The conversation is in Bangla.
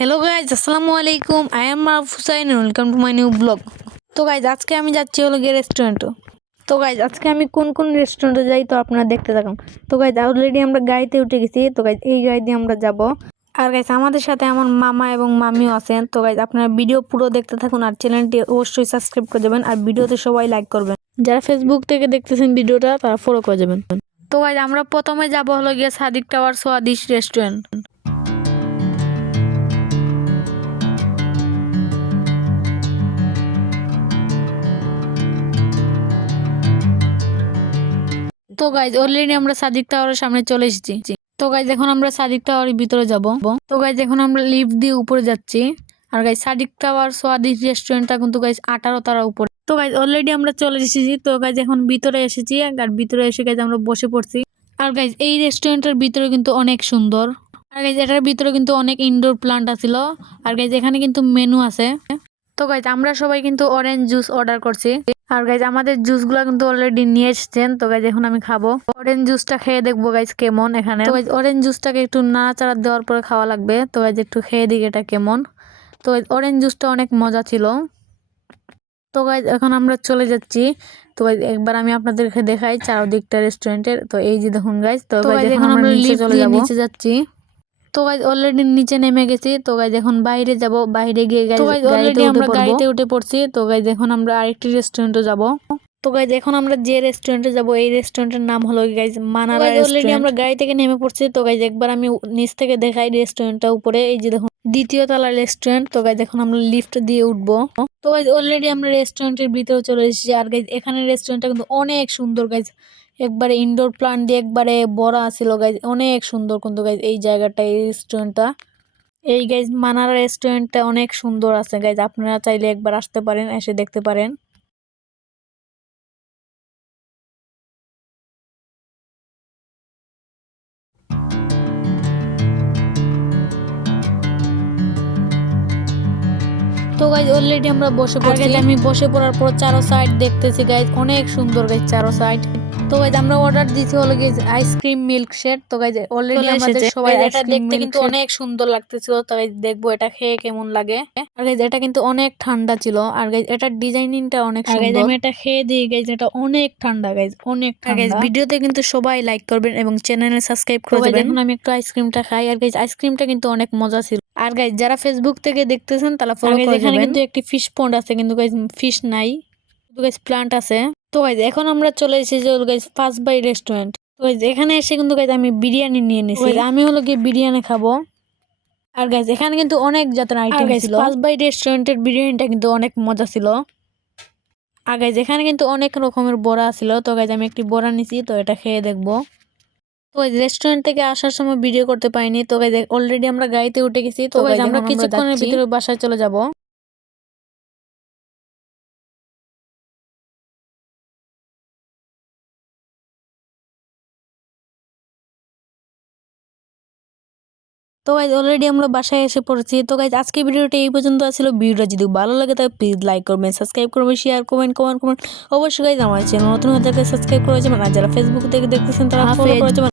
হ্যালো গাইজ, আসসালামু আলাইকুম। I am Maruf Hussain, welcome to my new blog. তো গাইজ, আজকে আমি যাচ্ছি হলো গিয়ে রেস্টুরেন্টে। তো গাইজ, আজকে আমি কোন কোন রেস্টুরেন্টে যাই তো আপনারা দেখতে থাকুন। তো গাইজ, অলরেডি আমরা গাড়িতে উঠে গেছি। তো গাইজ, এই গাড়ি দিয়ে আমরা যাব। আর গাইজ, আমাদের সাথে আমার মামা এবং মামিও আছেন। তো গাইজ, আপনারা ভিডিও পুরো দেখতে থাকুন আর চ্যানেলটি অবশ্যই সাবস্ক্রাইব করে দেবেন আর ভিডিওতে সবাই লাইক করবেন। যারা ফেসবুক থেকে দেখতেছেন ভিডিওটা তারা ফলো করে যাবেন। তো গাইজ, আমরা প্রথমে যাব হলো গিয়ে সাদিক টাওয়ার সোয়াদিশ রেস্টুরেন্ট। তো গাইজ, অলরেডি আমরা সাদিক টাওয়ারের সামনে চলে এসেছি। তো গাইজ, এখন আমরা সাদিক টাওয়ারের ভিতরে যাব। তো গাইজ, এখন আমরা লিফট দিয়ে উপরে যাচ্ছি। আর গাইজ, সাদিক টাওয়ার সোয়াদিশ রেস্টুরেন্টটা কিন্তু গাইজ 18 তারা উপরে। তো গাইজ, অলরেডি আমরা চলে এসেছি। তো গাইজ, এখন ভিতরে এসেছি আর ভিতরে এসে গাইজ আমরা বসে পড়ছি। আর গাইজ, এই রেস্টুরেন্টের ভিতরে কিন্তু অনেক সুন্দর। আর গাইজ, এটার ভিতরে কিন্তু অনেক ইনডোর প্লান্ট আছিল। আর গাইজ, এখানে কিন্তু মেনু আছে। তো গাইজ, আমরা সবাই কিন্তু অরেঞ্জ জুস অর্ডার করছি। আর গাইজ, আমাদের জুসগুলো কিন্তু অলরেডি নিয়ে এসেছেন। তো গাইজ, এখন আমি খাবো অরেঞ্জ জুসটা, খেয়ে দেখবো গাইজ কেমন এখানে। তো গাইজ, অরেঞ্জ জুসটাকে একটু নাড়াচাড়া দেওয়ার পরে খাওয়া লাগবে। তো গাইজ, একটু খেয়ে দিই এটা কেমন। তো গাইজ, অরেঞ্জ জুসটা অনেক মজা ছিল। তো গাইজ, এখন আমরা চলে যাচ্ছি। তো গাইজ, একবার আমি আপনাদেরকে দেখাই চারদিকটা রেস্টুরেন্টের। তো এই যে দেখুন গাইজ। তো গাইজ, এখন আমরা নিচে যাচ্ছি। তো গাইজ, অলরেডি নিচে নেমে গেছি। তো গাইজ, এখন বাইরে যাব। বাইরে গিয়ে গাইজ অলরেডি আমরা গাড়িতে উঠে পড়ছি। তো গাইজ, এখন আমরা আরেকটি রেস্টুরেন্টে যাব। তো গাইজ, এখন আমরা যে রেস্টুরেন্টে যাব এই রেস্টুরেন্টের নাম হলো গাইজ মানারা রেস্টুরেন্ট। অলরেডি আমরা গাড়ি থেকে নেমে পড়ছি। তো গাইজ, একবার আমি নিচ থেকে দেখাই রেস্টুরেন্টটা উপরে। এই যে দেখুন, দ্বিতীয় তলার রেস্টুরেন্ট। তো গাইজ, এখন আমরা লিফট দিয়ে উঠবো। তো গাইজ, অলরেডি আমরা রেস্টুরেন্টের ভিতরে চলে এসেছি। আর গাইজ, এখানে রেস্টুরেন্টটা কিন্তু অনেক সুন্দর গাইজ। একবারে ইনডোর প্লান্ট দিয়ে একবারে বড় আছিল গাইজ, অনেক সুন্দর কিন্তু গাইজ এই জায়গাটা, এই রেস্টুরেন্টটা। এই গাইজ মানারা রেস্টুরেন্টটা অনেক সুন্দর আছে গাইজ, আপনারা চাইলে একবার আসতে পারেন, এসে দেখতে পারেন। তো গাইজ, অলরেডি আমরা বসে পড়ছি। আমি বসে পড়ার পর চারো সাইড দেখতেছি গাইজ, অনেক সুন্দর গাইজ চারো সাইড। তো গাইজ, আমরা অর্ডার দিয়েছি হলো গাইজ আইসক্রিম মিল্ক শেক। তো গাইজ, অলরেডি আমাদের সবাই এটা দেখতে কিন্তু অনেক সুন্দর লাগতেছিল। তো গাইজ, দেখবো এটা খেয়ে কেমন লাগে। আর গাইজ, এটা কিন্তু অনেক ঠান্ডা ছিল। আর গাইজ, এটার ডিজাইনিংটা অনেক সুন্দর। আমি এটা খেয়ে দিই গাইজ, এটা অনেক ঠান্ডা গাইজ, অনেক ঠান্ডা। ভিডিওতে কিন্তু সবাই লাইক করবেন এবং চ্যানেলে সাবস্ক্রাইব করে দেবেন। এখন আমি একটু আইসক্রিমটা খাই। আর গাইজ, আইসক্রিমটা কিন্তু অনেক মজা ছিল। আর গাইজ, যারা ফেসবুক থেকে দেখতেছেন তারা ফলো করে যাবেন। এখানে কিন্তু একটি ফিশ পন্ড আছে, কিন্তু গাইজ ফিশ নাই, কিন্তু গাইজ প্লান্ট আছে। তো গাইজ, এখন আমরা চলে এসেছি গাইজ ফার্স্ট বাই রেস্টুরেন্ট। তো গাইজ, এখানে এসে কিন্তু গাইজ আমি বিরিয়ানি নিয়ে নিয়েছি। আমি হলো গিয়ে বিরিয়ানি খাবো। আর গাইজ, এখানে কিন্তু অনেক জাতের আইটেম ছিল। ফার্স্ট বাই রেস্টুরেন্টের বিরিয়ানিটা কিন্তু অনেক মজা ছিল। আর গাইজ, এখানে কিন্তু অনেক রকমের বড়া ছিল। তো গাইজ, আমি একটি বড়া নিছি, তো এটা খেয়ে দেখবো। তো রেস্টুরেন্ট থেকে আসার সময় ভিডিও করতে পারিনি। তো গাইজ, অলরেডি আমরা গাড়িতে উঠে গেছি। তো গাইজ, আমরা কিছুক্ষণের ভিতরে বাসায় চলে যাব। তো গাইজ, অলরেডি আমরা বাসায় এসে পড়েছি। তো গাইজ, আজকে ভিডিওটা এই পর্যন্ত ছিল। ভিডিওটা যদি ভালো লাগে তাহলে প্লিজ লাইক করবেন, সাবস্ক্রাইব করবেন, শেয়ার করবেন, কমেন্ট করবেন। অবশ্যই গাইজ, আমার চ্যানেল নতুন হয়ে থাকলে সাবস্ক্রাইব করে যাবেন। আর যারা ফেসবুক থেকে দেখতেছেন তারা ফলো করে যাবেন।